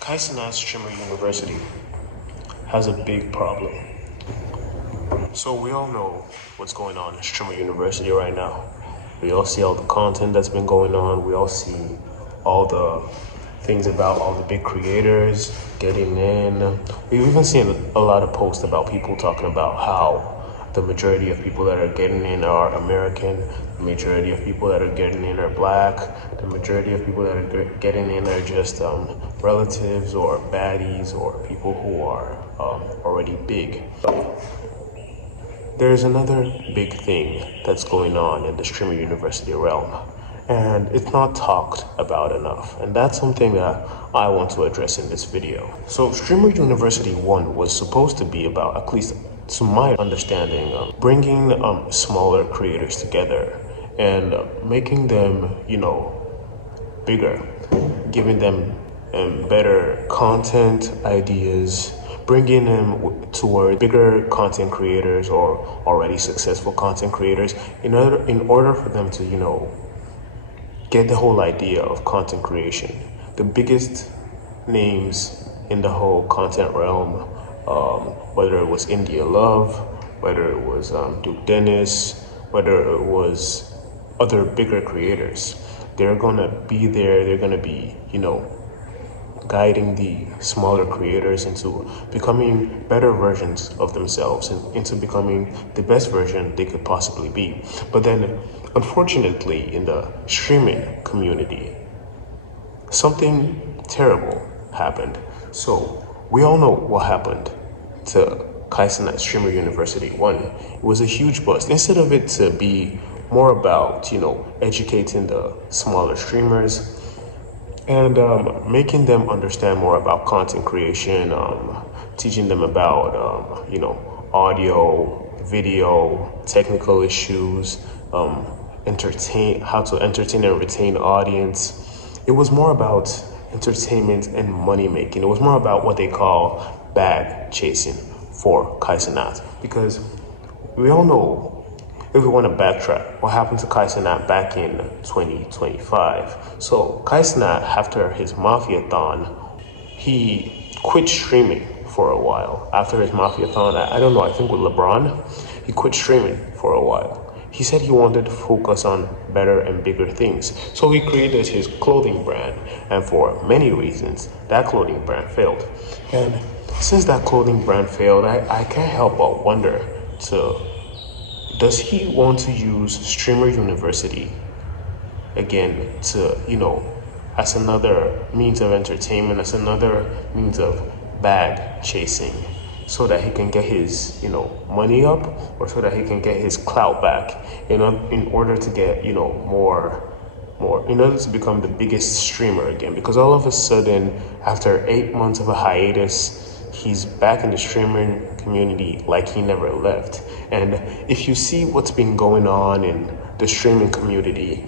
Kaizenat Streamer University has a big problem. So we all know what's going on in Streamer University right now. We all see all the content that's been going on. We all see all the things about all the big creators getting in. We've even seen a lot of posts about people talking about how the majority of people that are getting in are American, the majority of people that are getting in are black, the majority of people that are getting in are just relatives or baddies or people who are already big. There's another big thing that's going on in the Streamer University realm, and it's not talked about enough. And that's something that I want to address in this video. So Streamer University 1 was supposed to be about, at least to my understanding, bringing smaller creators together and making them, bigger, giving them better content ideas, bringing them toward bigger content creators or already successful content creators in order for them to, get the whole idea of content creation. The biggest names in the whole content realm, whether it was India Love, whether it was Duke Dennis, whether it was other bigger creators, they're gonna be there. They're gonna be, guiding the smaller creators into becoming better versions of themselves and into becoming the best version they could possibly be. But then, unfortunately, in the streaming community, something terrible happened. So we all know what happened to Kaizenat Streamer University 1. It was a huge bust. Instead of it to be more about, educating the smaller streamers, and making them understand more about content creation, teaching them about audio, video, technical issues, how to entertain and retain audience. It was more about entertainment and money making. It was more about what they call bag chasing for Kaizenat, because we all know, if we want to backtrack, what happened to Kaizenat back in 2025. So Kaizenat, after his Mafiathon, he quit streaming for a while. After his Mafiathon, I don't know, I think with LeBron, he quit streaming for a while. He said he wanted to focus on better and bigger things. So he created his clothing brand, and for many reasons, that clothing brand failed. And since that clothing brand failed, I can't help but wonder, does he want to use Streamer University again to, as another means of entertainment, as another means of bag chasing, so that he can get his, money up, or so that he can get his clout back, in order to get, more, in order to become the biggest streamer again? Because all of a sudden, after 8 months of a hiatus, he's back in the streaming community like he never left. And if you see what's been going on in the streaming community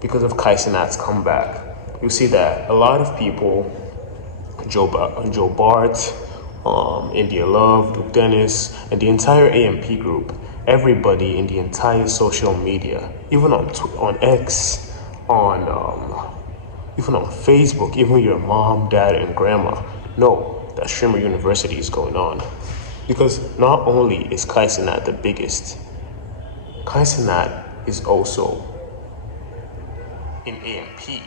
because of Kaizenat's comeback, you see that a lot of people, Joe Bart, India Love, Duke Dennis, and the entire AMP group, everybody in the entire social media, even on X, even on Facebook, even your mom, dad, and grandma, know that Streamer University is going on. Because not only is Kaizenat the biggest, Kaizenat is also in AMP.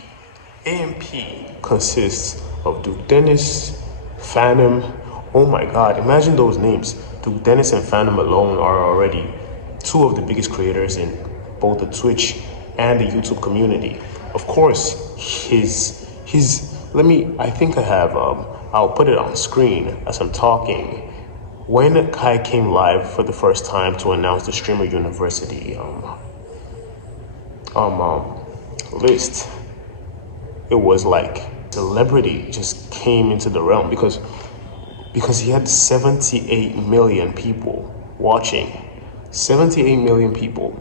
AMP consists of Duke Dennis, Phantom. Oh my God, imagine those names. Duke Dennis and Phantom alone are already two of the biggest creators in both the Twitch and the YouTube community. Of course, I think I have, I'll put it on screen as I'm talking. When Kai came live for the first time to announce the Streamer University list, it was like celebrity just came into the realm because he had 78 million people watching. 78 million people.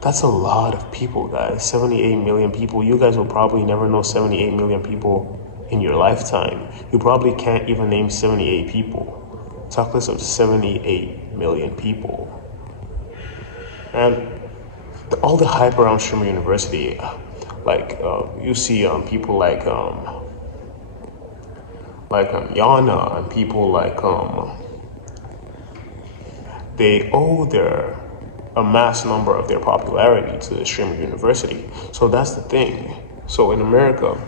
That's a lot of people, guys. 78 million people. You guys will probably never know 78 million people in your lifetime. You probably can't even name 78 people. Talk less of 78 million people. And all the hype around Streamer University, Like you see people like Yana and people like they owe their a mass number of their popularity to Streamer University. So that's the thing. So in America,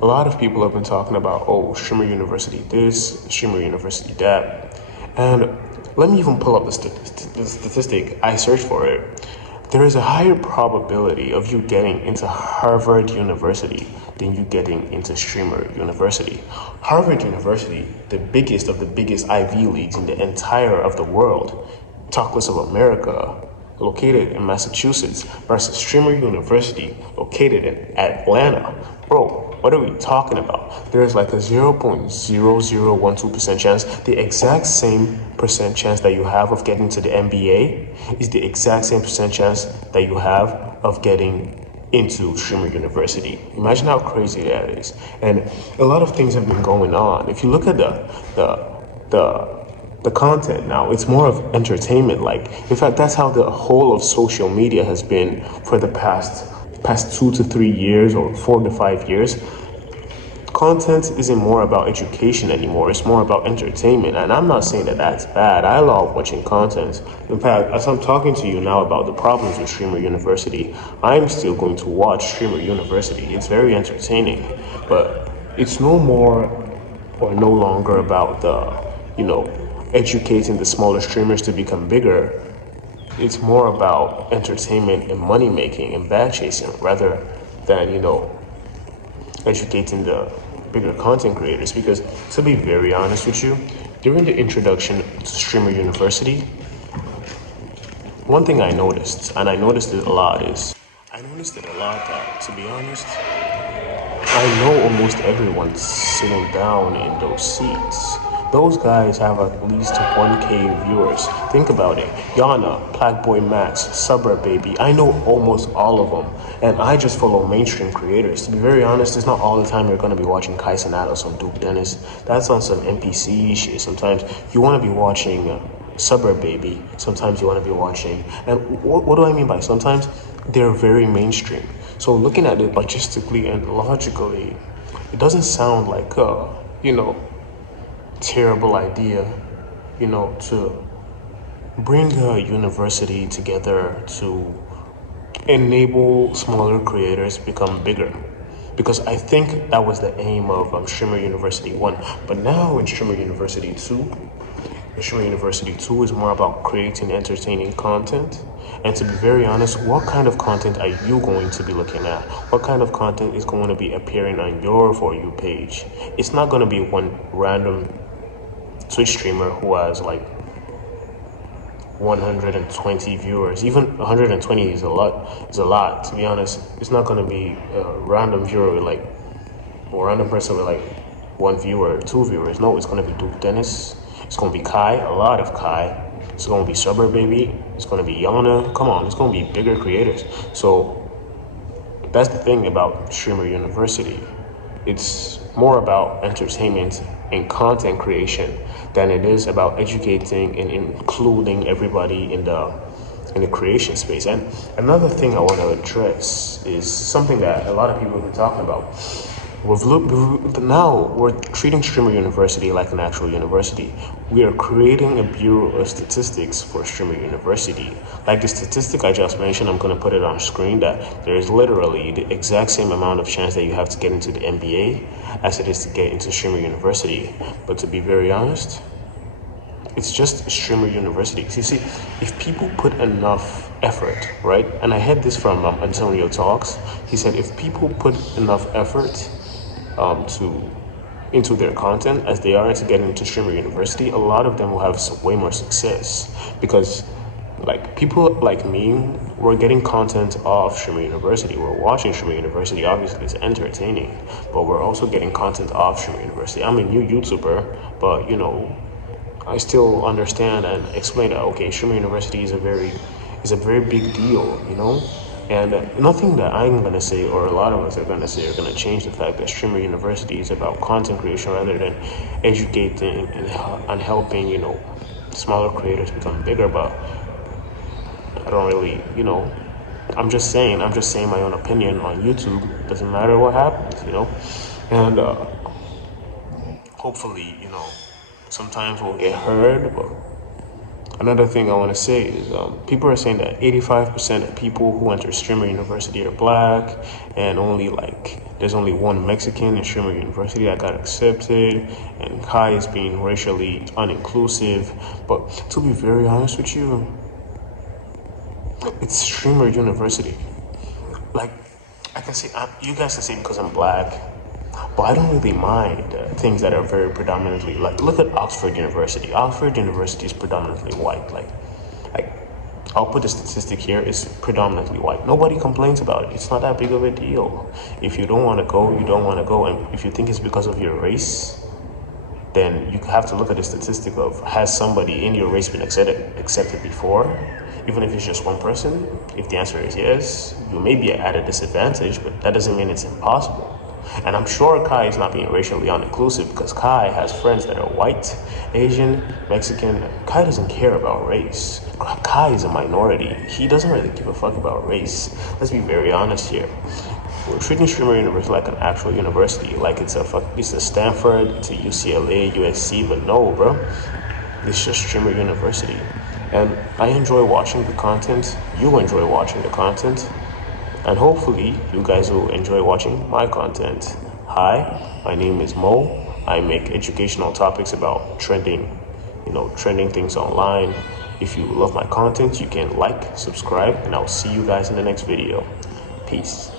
a lot of people have been talking about, oh, Streamer University this, Streamer University that. And let me even pull up the statistic. I searched for it. There is a higher probability of you getting into Harvard University than you getting into Streamer University. Harvard University, the biggest of the biggest Ivy Leagues in the entire of the world, talk less of America, located in Massachusetts, versus Streamer University, located in Atlanta. Bro, what are we talking about? There's like a 0.0012% chance, the exact same percent chance that you have of getting to the NBA is the exact same percent chance that you have of getting into Streamer University. Imagine how crazy that is. And a lot of things have been going on. If you look at the content now, it's more of entertainment. Like, in fact, that's how the whole of social media has been for the past 2 to 3 years or 4 to 5 years. Content isn't more about education anymore. It's more about entertainment. And I'm not saying that that's bad. I love watching content. In fact, as I'm talking to you now about the problems with Streamer University, I'm still going to watch Streamer University. It's very entertaining. But it's no more or no longer about educating the smaller streamers to become bigger. It's more about entertainment and money making and bag chasing rather than, educating the bigger content creators. Because to be very honest with you, during the introduction to Streamer University, one thing I noticed, and I noticed it a lot, that, to be honest, I know almost everyone sitting down in those seats. Those guys have at least 1K viewers. Think about it. Yana, Blackboy Max, Suburb Baby. I know almost all of them. And I just follow mainstream creators. To be very honest, it's not all the time you're going to be watching Kai Cenat or Duke Dennis. That's on some NPC shit. Sometimes you want to be watching Suburb Baby. Sometimes you want to be watching. And what do I mean by sometimes? They're very mainstream. So looking at it logistically and logically, it doesn't sound like terrible idea, to bring a university together to enable smaller creators become bigger. Because I think that was the aim of Streamer University 1. But now in Streamer University 2, Streamer University 2 is more about creating entertaining content. And to be very honest, what kind of content are you going to be looking at? What kind of content is going to be appearing on your For You page? It's not going to be one random Twitch streamer who has like 120 viewers. Even 120 is a lot, to be honest. It's not going to be a random viewer with like, or a random person with like 1 viewer, 2 viewers. No, it's going to be Duke Dennis. It's going to be Kai, a lot of Kai. It's going to be Suburb Baby. It's going to be Yana. Come on, it's going to be bigger creators. So that's the thing about Streamer University. It's more about entertainment and content creation than it is about educating and including everybody in the creation space. And another thing I want to address is something that a lot of people have been talking about. Now we're treating Streamer University like an actual university. We are creating a bureau of statistics for Streamer University. Like the statistic I just mentioned, I'm going to put it on screen, that there is literally the exact same amount of chance that you have to get into the NBA as it is to get into Streamer University. But to be very honest, it's just Streamer University. You see, if people put enough effort, right? And I had this from Antonio Talks. He said if people put enough effort into their content as they are into getting into Streamer University, a lot of them will have way more success. Because like people like me, we're getting content off Streamer University. We're watching Streamer University. Obviously, it's entertaining, but we're also getting content off Streamer University. I'm a new YouTuber, but I still understand and explain that okay, Streamer University is a very big deal, And nothing that I'm gonna say or a lot of us are gonna say are gonna change the fact that Streamer University is about content creation rather than educating and helping smaller creators become bigger. But I don't really I'm just saying my own opinion on YouTube. Doesn't matter what happens, you know. And hopefully, you know, sometimes we'll get heard. But another thing I want to say is people are saying that 85% of people who enter Streamer University are black, and there's only one Mexican in Streamer University that got accepted, and Kai is being racially uninclusive. But to be very honest with you, it's Streamer University. Like, I can say, you guys can say because I'm black, but I don't really mind things that are very predominantly, like, look at Oxford University. Oxford University is predominantly white. Like, I'll put the statistic here, it's predominantly white. Nobody complains about it. It's not that big of a deal. If you don't want to go, you don't want to go. And if you think it's because of your race, then you have to look at the statistic of, has somebody in your race been accepted before? Even if it's just one person, if the answer is yes, you may be at a disadvantage, but that doesn't mean it's impossible. And I'm sure Kai is not being racially uninclusive because Kai has friends that are white, Asian, Mexican. Kai doesn't care about race. Kai is a minority. He doesn't really give a fuck about race. Let's be very honest here. We're treating Streamer University like an actual university, like it's a Stanford, it's a UCLA, USC, but no, bro. It's just Streamer University. And I enjoy watching the content. You enjoy watching the content. And hopefully, you guys will enjoy watching my content. Hi, my name is Mo. I make educational topics about trending things online. If you love my content, you can like, subscribe, and I'll see you guys in the next video. Peace.